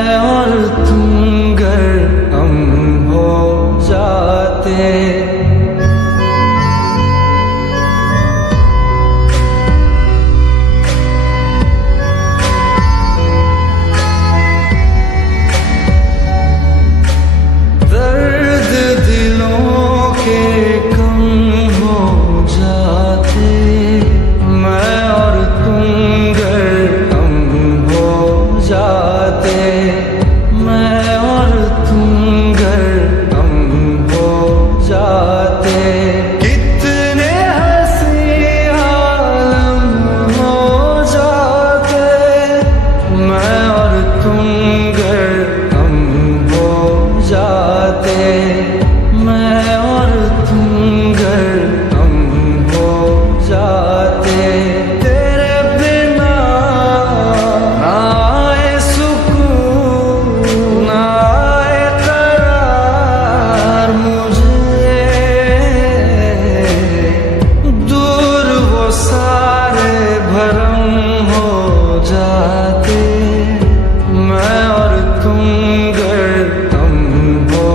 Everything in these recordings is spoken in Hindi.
मैं और तुम गर हम हो जाते। दर्द दिलों के कम हो जाते, मैं और तुम गर हम हो जाते। मैं और तुम गर हम हो जाते। कितने हंसी आलम हो जाते, मैं और तुम गर हम हो जाते। मैं और तुम गर हम हो जाते। तेरे बिना ना आए सुकून, ना आए करार मुझे। दूर वो सारे भरम हो जाते, मैं और तुम गर हम हो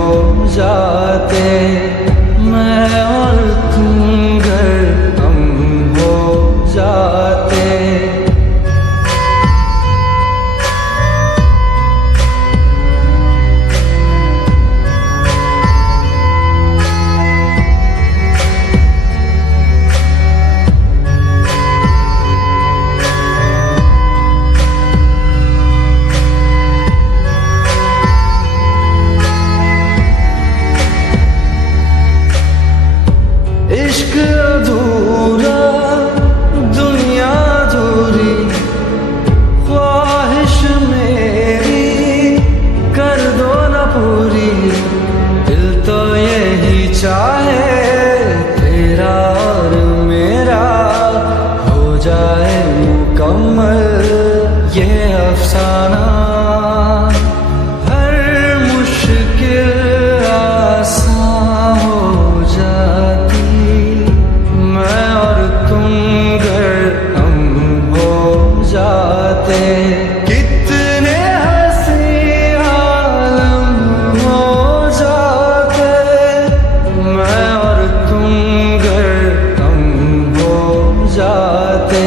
जाते। मैं और तुम गर हम हो जाते। इश्क अधूरा, दुनिया अधूरी, ख्वाहिश मेरी कर दो न पूरी। दिल तो यही चाहे तेरा और मेरा हो जाए मुकम्मल ये अफसाना। हर मुश्किल आसान हो जाती, मैं और तुम गर हम हो जाते। कितने हंसी आलम हो जाते, मैं और तुम गर हम हो जाते।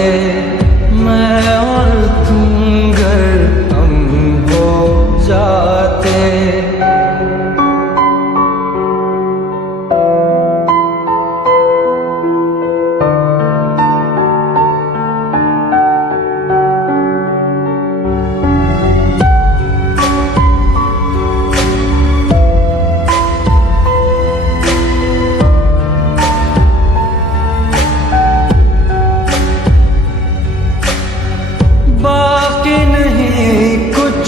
मैं और तुम गर हम हो जाते। बाकी नहीं कुछ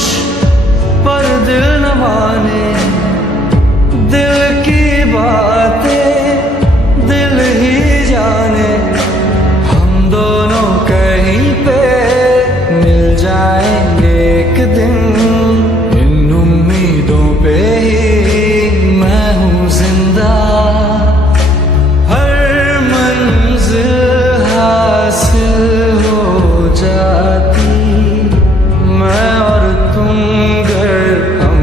पर दिल न माने, दिल की बातें दिल ही जाने। हम दोनों कहीं पे मिल जाएंगे एक दिन, इन उम्मीदों पे ही मैं हूँ जिंदा। हर मंजिल हासिल हो जाती, मैं और तुम गर हम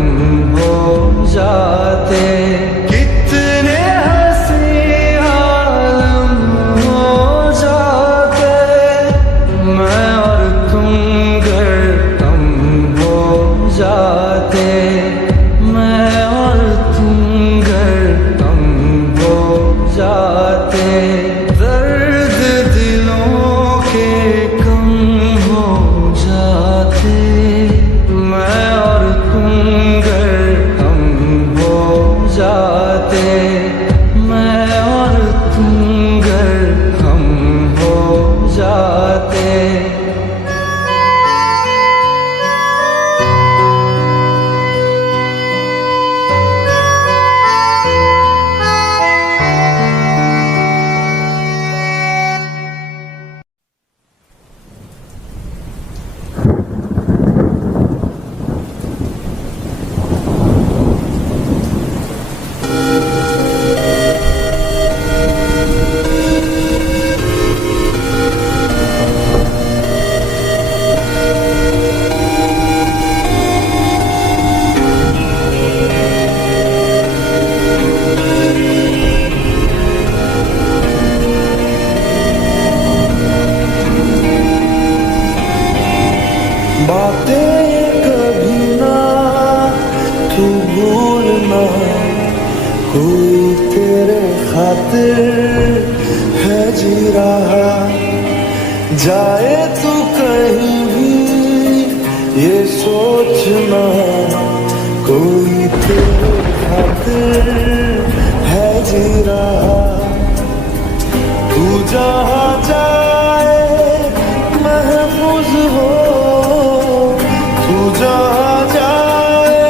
हो जाते। कितने हंसी आलम हो जाते, मैं और तुम गर हम हो जाते। मैं और तुम गर हम हो जाते। दर्द दिलों के कम हो जाते, मैं और तुम गर हम हो जाते। मैं और तुम गर हम हो जाते। खातिर है जी रहा। जाए तू कहीं भी ये सोचना, कोई तेरे खातिर है जी रहा। तू जहाँ जाए महफूज हो, तू जहाँ जाए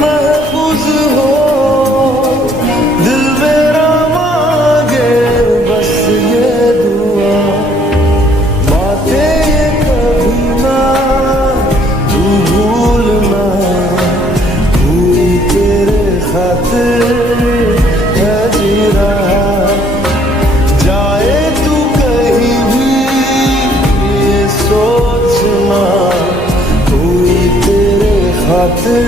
महफूज हो। दिल मेरा मांगे बस ये दुआ, बातें ये कभी ना तू भूलना, कोई तेरे खातिर है जी रहा। जाए तू कहीं भी ये सोचना, कोई तेरे खातिर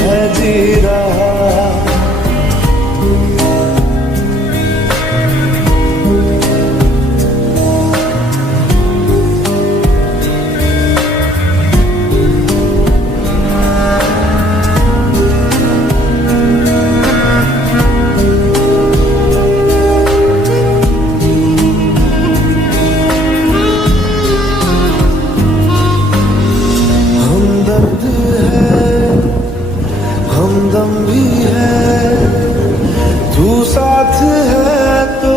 है जी रहा। हमदर्द है, हमदम भी है, तू साथ है तो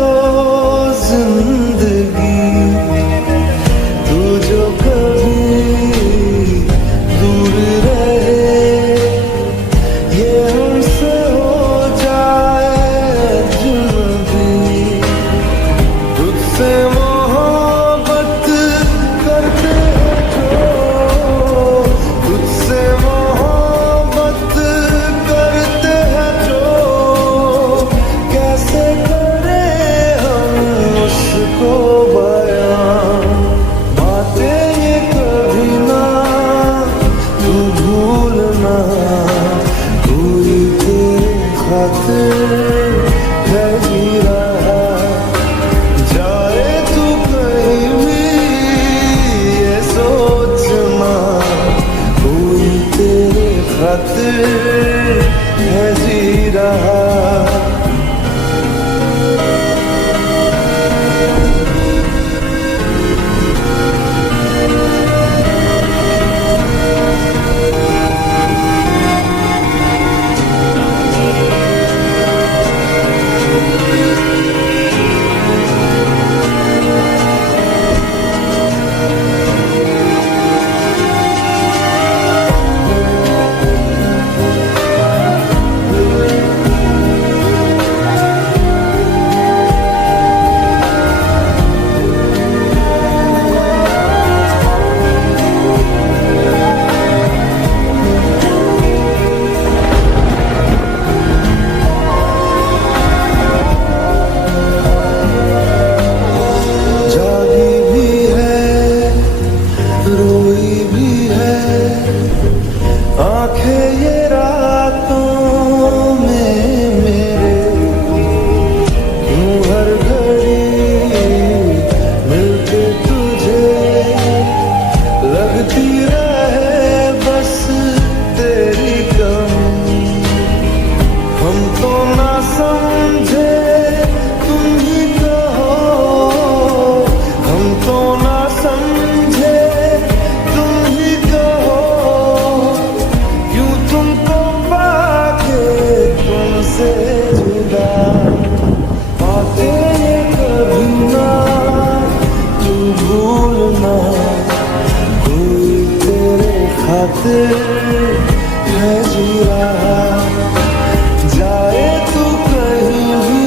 जिंदगी। तू जो कभी दूर रहे, ये हमसे हो जाए अजनबी। तुझसे मोहब्बत करते हैं जो, तुझसे मोहब्बत करते हैं जो, कैसे करें हम उसको बयां। बातें ये कभी ना तू भूलना, कोई तेरे खातिर है जी रहा। जाए तू कहीं भी ये सोचना, कोई तेरे खातिर है जी रहा। जागी भी है, रोई भी है, आंखें ये रातों में मेरे। क्यों हर घड़ी मिलके तुझे लगती रहे बस तेरी कमी। हम तो ना समझे तुम ही कहो, हम तो ना समझे तुम ही कहो। क्यों तुमको पाके तुमसे जुदा, बातें ये कभी ना तू भूलना, कोई तेरे खातिर है जी रहा। जाए तू कहीं भी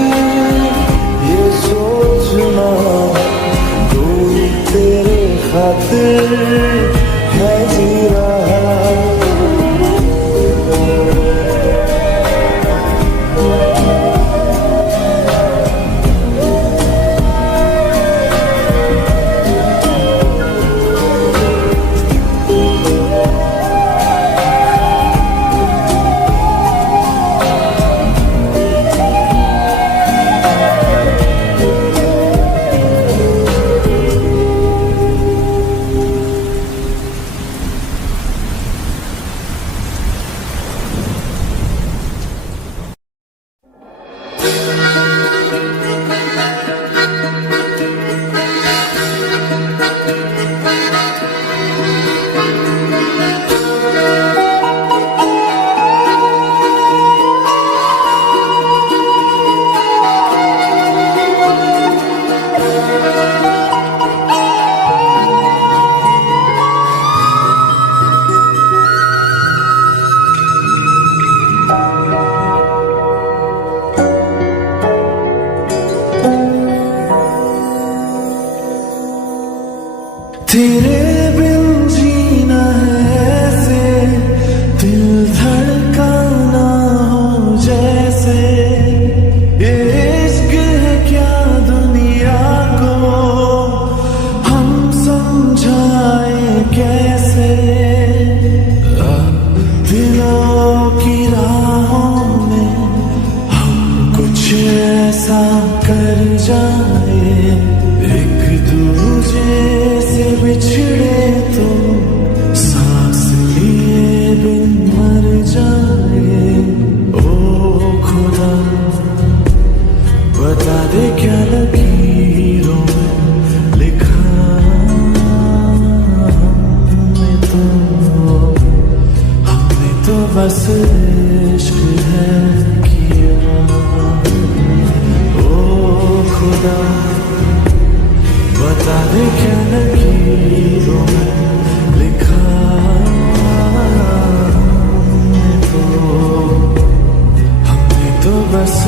ये सोचना, कोई तेरे खातिर है जी रहा। बस इश्क है किया। ओ खुदा बता दे क्या लकीरों में लिखा हमने तो बस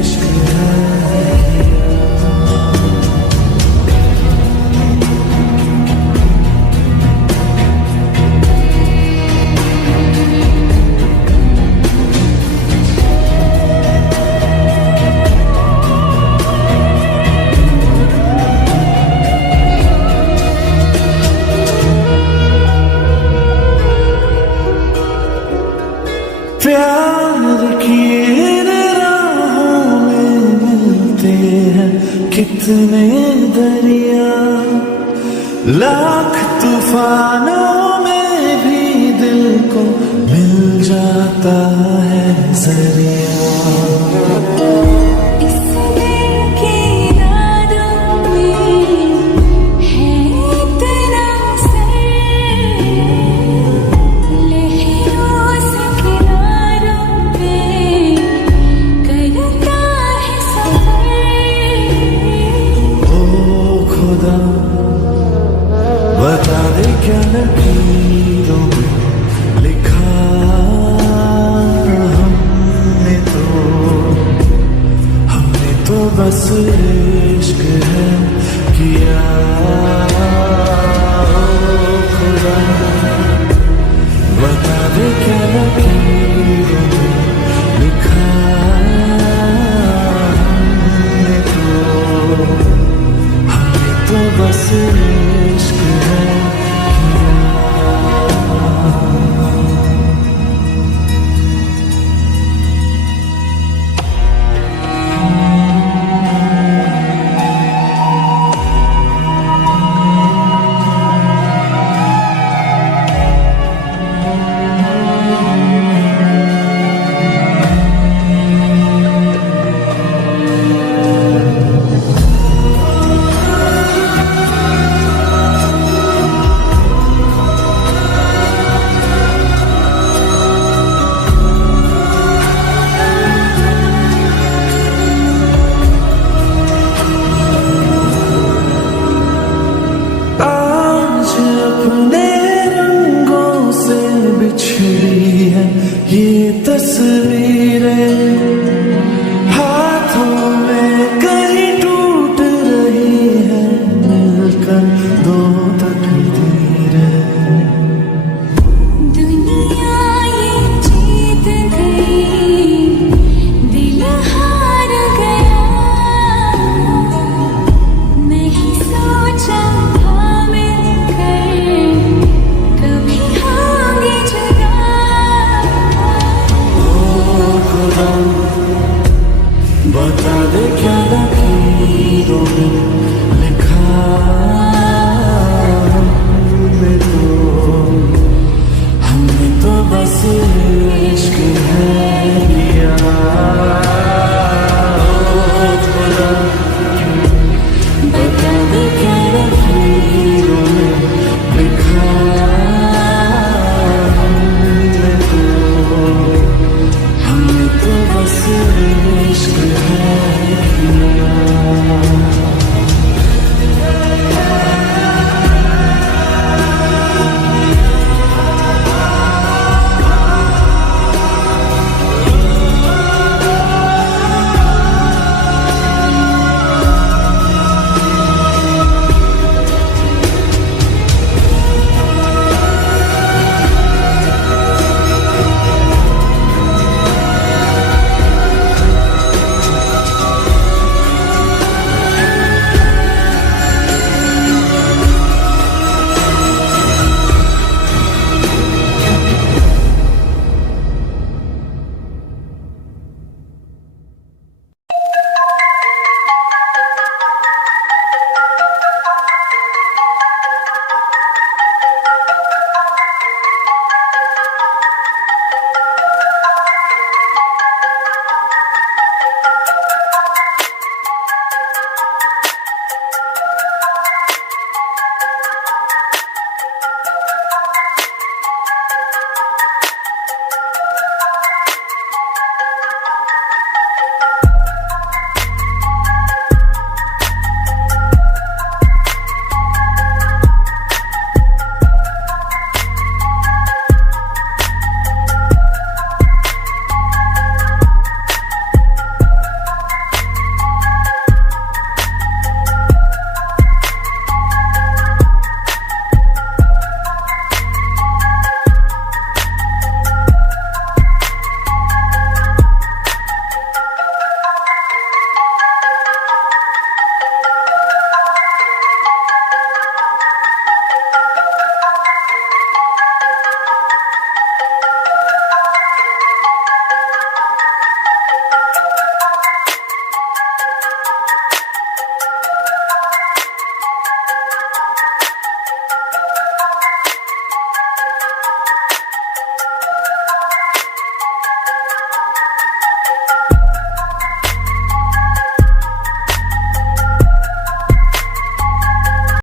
इश्क है किया। प्यार की इन राहों में मिलते हैं कितने दरिया, लाख तूफानों में भी दिल को मिल जाता है जरिया। बता दे क्या लकीरों में लिखा हमने तो बस इश्क है किया। खुदा बता दे क्या लकीरों में लिखा हमने तो बस इश्क है किया। अपने रंगों से बिछड़ी है ये तस्वीर,